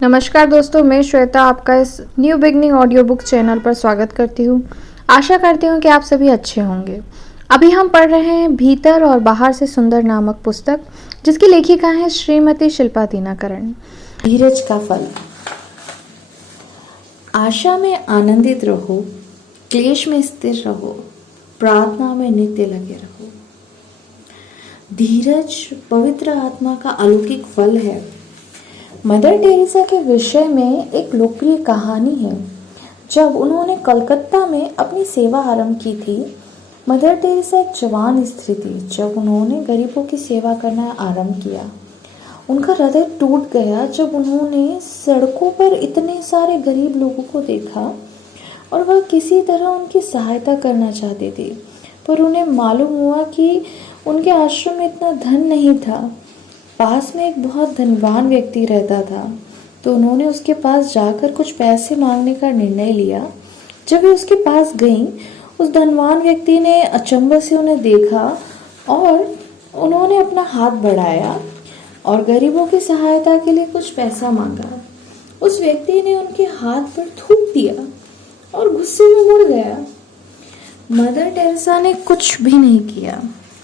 नमस्कार दोस्तों, मैं श्वेता आपका इस new beginning audio book channel पर स्वागत करती हूँ। आशा करती हूँ कि आप सभी अच्छे होंगे। अभी हम पढ़ रहे हैं भीतर और बाहर से सुंदर नामक पुस्तक, जिसकी लेखिका है श्रीमती शिल्पा दीनाकरण। धीरज का फल। आशा में आनंदित रहो, क्लेश में स्थिर रहो, प्रार्थना में नित्य लगे रहो। धीरज पवित्र आत्मा का अलौकिक फल है। मदर टेरेसा के विषय में एक लोकप्रिय कहानी है। जब उन्होंने कलकत्ता में अपनी सेवा आरंभ की थी, मदर टेरेसा एक जवान स्त्री थी। जब उन्होंने गरीबों की सेवा करना आरंभ किया, उनका हृदय टूट गया जब उन्होंने सड़कों पर इतने सारे गरीब लोगों को देखा और वह किसी तरह उनकी सहायता करना चाहते थे, पर उन्हें मालूम हुआ कि उनके आश्रम में इतना धन नहीं था। पास में एक बहुत धनवान व्यक्ति रहता था, तो उन्होंने उसके पास जाकर कुछ पैसे मांगने का निर्णय लिया। जब वे उसके पास गईं, उस धनवान व्यक्ति ने अचंभे से उन्हें देखा और उन्होंने अपना हाथ बढ़ाया और गरीबों की सहायता के लिए कुछ पैसा मांगा। उस व्यक्ति ने उनके हाथ पर थूक दिया और गुस्से में मुड़ गया। मदर टेरेसा ने कुछ भी नहीं किया,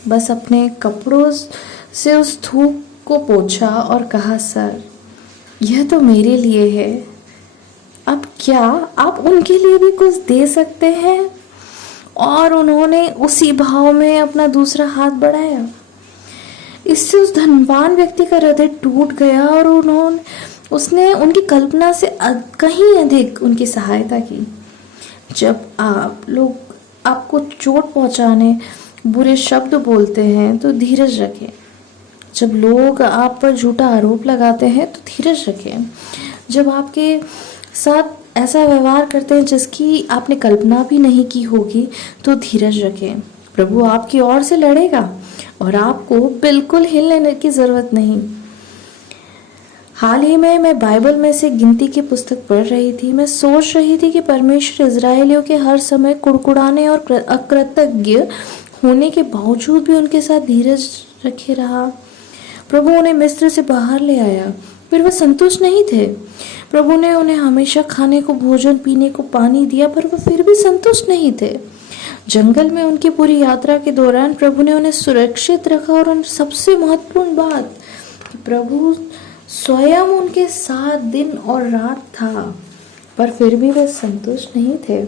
बस अपने कपड़ों से उस थूक को पोंछा और कहा, सर, यह तो मेरे लिए है। अब क्या आप उनके लिए भी कुछ दे सकते हैं? और उन्होंने उसी भाव में अपना दूसरा हाथ बढ़ाया। इससे उस धनवान व्यक्ति का हृदय टूट गया और उसने उनकी कल्पना से कहीं अधिक उनकी सहायता की। जब आप लोग आपको चोट पहुंचाने, बुरे शब्द बोलते हैं तो धीरज रखें। जब लोग आप पर झूठा आरोप लगाते हैं तो धीरज रखें। जब आपके साथ ऐसा व्यवहार करते हैं जिसकी आपने कल्पना भी नहीं की होगी तो धीरज रखें। प्रभु आपकी ओर से लड़ेगा और आपको बिल्कुल हिलने की जरूरत नहीं। हाल ही में मैं बाइबल में से गिनती की पुस्तक पढ़ रही थी। मैं सोच रही थी कि परमेश्वर इजरायलियों के हर समय कुड़कुड़ाने और अकृतज्ञ होने के बावजूद भी उनके साथ धीरज रखे रहा। प्रभु उन्हें मिस्र से बाहर ले आया, फिर वह संतुष्ट नहीं थे। प्रभु ने उन्हें हमेशा खाने को, भोजन, पीने को पानी दिया, पर वह फिर भी संतुष्ट नहीं थे। जंगल में उनकी पूरी यात्रा के दौरान प्रभु ने उन्हें सुरक्षित रखा और सबसे महत्वपूर्ण बात कि प्रभु स्वयं उनके साथ दिन और रात था, पर फिर भी वे संतुष्ट नहीं थे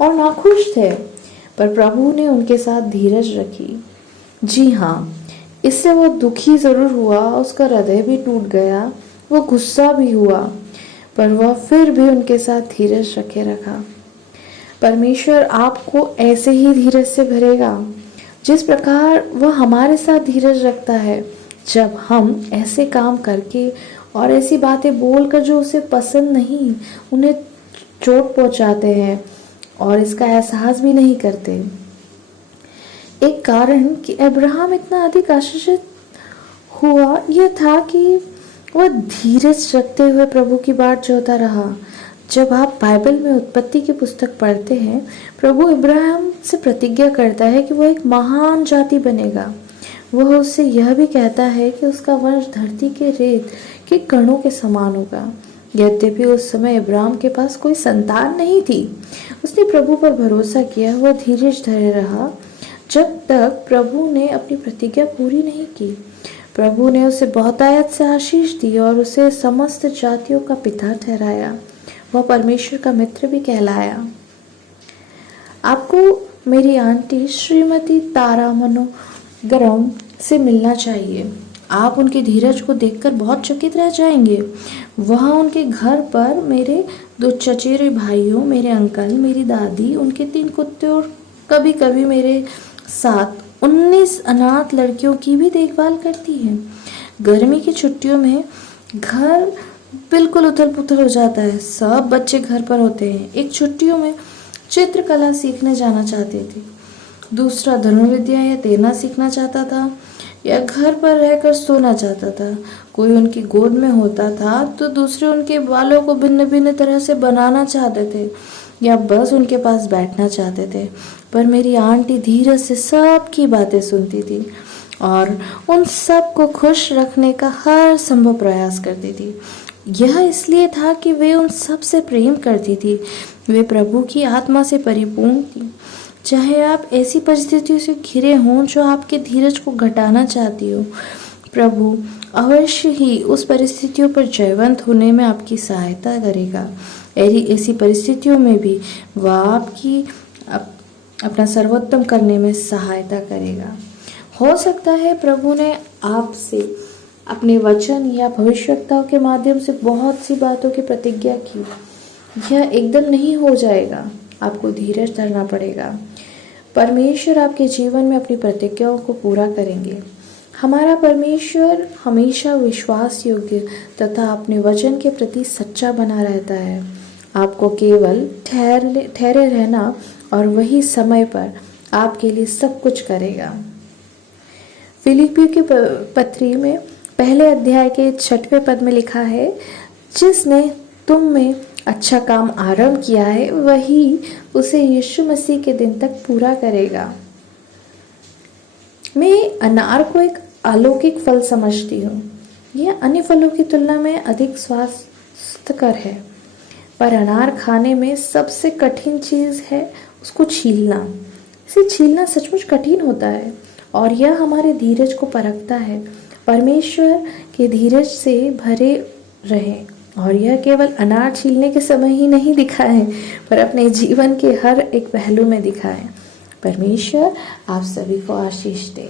और नाखुश थे। पर प्रभु ने उनके साथ धीरज रखी। जी हाँ, इससे वो दुखी जरूर हुआ, उसका हृदय भी टूट गया, वो गुस्सा भी हुआ, पर वह फिर भी उनके साथ धीरज रखे रखा। परमेश्वर आपको ऐसे ही धीरज से भरेगा जिस प्रकार वह हमारे साथ धीरज रखता है। जब हम ऐसे काम करके और ऐसी बातें बोलकर जो उसे पसंद नहीं, उन्हें चोट पहुंचाते हैं और इसका एहसास भी नहीं करते। एक कारण कि अब्राहम इतना अधिक आश्चर्यचकित हुआ यह था कि वह धीरज रखते हुए प्रभु की बाट जोहता रहा। जब आप बाइबल में उत्पत्ति की पुस्तक पढ़ते हैं, प्रभु इब्राहिम से प्रतिज्ञा करता है कि वह एक महान जाति बनेगा। वह उससे यह भी कहता है कि उसका वंश धरती के रेत के कणों के समान होगा। यद्यपि उस समय इब्राहिम के पास कोई संतान नहीं थी, उसने प्रभु पर भरोसा किया। वह धीरज धरे रहा जब तक प्रभु ने अपनी प्रतिज्ञा पूरी नहीं की। प्रभु ने उसे बहुतायत से आशीष दी और उसे समस्त जातियों का पिता ठहराया। वह परमेश्वर का मित्र भी कहलाया। आपको मेरी आंटी श्रीमती तारा मनोगरम से मिलना चाहिए। आप उनके धीरज को देखकर बहुत चकित रह जाएंगे। वहाँ उनके घर पर मेरे 2 चचेरे भाइयों, मेरे अंकल, मेरी दादी, उनके 3 कुत्ते और कभी कभी मेरे साथ 19 अनाथ लड़कियों की भी देखभाल करती है। गर्मी की छुट्टियों में घर बिल्कुल उथल पुथल हो जाता है। सब बच्चे घर पर होते हैं। एक छुट्टियों में चित्रकला सीखने जाना चाहते थे, दूसरा धनुर्विद्या या तैरना सीखना चाहता था, या घर पर रहकर सोना चाहता था। कोई उनकी गोद में होता था तो दूसरे उनके बालों को भिन्न भिन्न तरह से बनाना चाहते थे या बस उनके पास बैठना चाहते थे। पर मेरी आंटी धीरज से सबकी बातें सुनती थी और उन सब को खुश रखने का हर संभव प्रयास करती थी। यह इसलिए था कि वे उन सब से प्रेम करती थी। वे प्रभु की आत्मा से परिपूर्ण थी। चाहे आप ऐसी परिस्थितियों से घिरे हों जो आपके धीरज को घटाना चाहती हो, प्रभु अवश्य ही उस परिस्थितियों पर जयवंत होने में आपकी सहायता करेगा। ऐसी परिस्थितियों में भी वह आपकी अपना सर्वोत्तम करने में सहायता करेगा। हो सकता है प्रभु ने आपसे अपने वचन या भविष्यवक्ताओं के माध्यम से बहुत सी बातों की प्रतिज्ञा की। यह एकदम नहीं हो जाएगा, आपको धीरज धरना पड़ेगा। परमेश्वर आपके जीवन में अपनी प्रतिज्ञाओं को पूरा करेंगे। हमारा परमेश्वर हमेशा विश्वास योग्य तथा अपने वचन के प्रति सच्चा बना रहता है। आपको केवल ठहरे रहना और वही समय पर आपके लिए सब कुछ करेगा। फिलिपियों की पत्री में पहले अध्याय के 6वें पद में लिखा है, जिसने तुम में अच्छा काम आरंभ किया है वही उसे यीशु मसीह के दिन तक पूरा करेगा। मैं अनार को एक अलौकिक फल समझती हूँ। यह अन्य फलों की तुलना में अधिक स्वास्थ्यकर है, पर अनार खाने में सबसे कठिन चीज़ है उसको छीलना। इसे छीलना सचमुच कठिन होता है और यह हमारे धीरज को परखता है। परमेश्वर के धीरज से भरे रहें, और यह केवल अनार छीलने के समय ही नहीं दिखा है, पर अपने जीवन के हर एक पहलू में दिखा है। परमेश्वर आप सभी को आशीष दे।